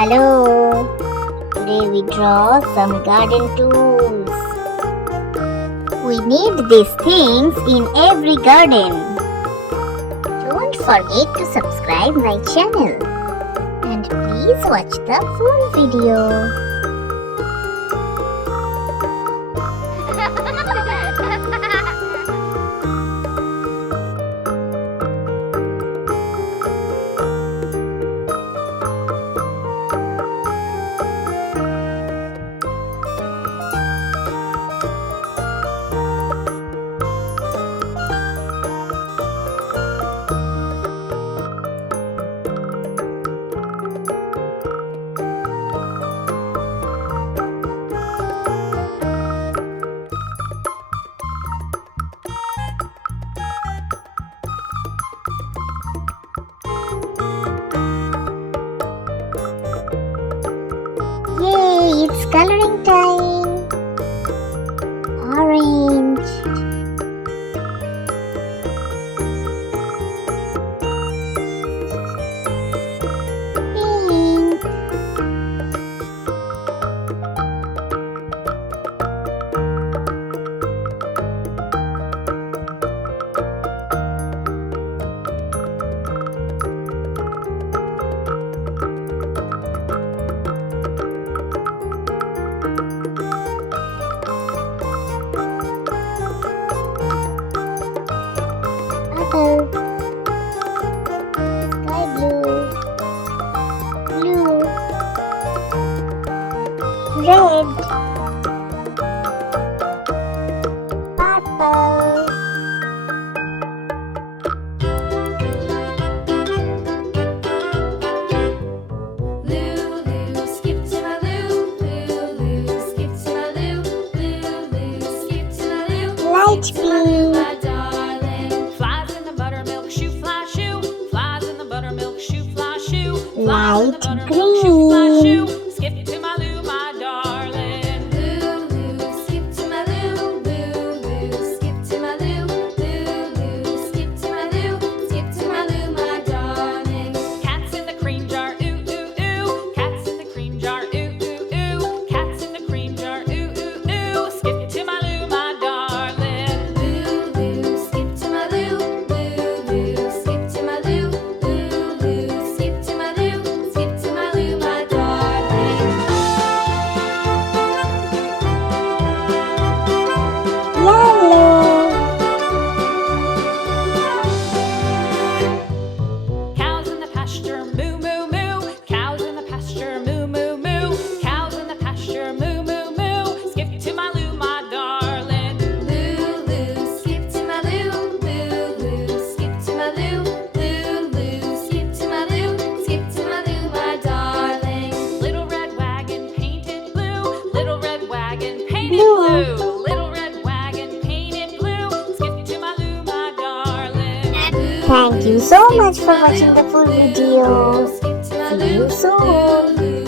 Hello! Today we draw some garden tools. We need these things in every garden. Don't forget to subscribe my channel. And please watch the full video. Yay, it's coloring time! Orange, pink, purple, sky blue, blue, red, purple, Lulu, skip to my Lou. Lulu, skip to my Lou. Lulu, skip to my Lou. light blue, My darling, flies in the buttermilk shoe, fly shoe. Flies in the buttermilk shoe, fly shoe. Flies in the light buttermilk shoe, fly green, shoe. Skip to my Lou, my darling. Lulu, skip to my Lou. Lulu, skip to my Lou. Lulu, skip to my Lou. Skip to my Lou, my darling. Cats in the cream jar, ooh ooh ooh. Cats in the cream jar, ooh ooh ooh. Cats in the cream jar, ooh ooh ooh. Skip to my Lou, my darling. Lulu, skip to my Lou. Lulu, skip to my Lou. Lulu, skip to my Lou. Skip to my Lou, my darling. yellow, Cows in the pasture, moo moo moo. Cows in the pasture, moo moo moo. Cows in the pasture, moo moo moo. Skip to my Lou, my darling. Lulu, skip to my Lou. Lulu, skip to my Lou. Lulu, skip to my Lou. Skip to my Lou, my darling. Little red wagon painted blue. Little red wagon painted Blue. blue. Little red wagon painted blue. Skip to my Lou, my darling. Thank you so much for watching the full video. Skip to my See you Lou. soon. Lou,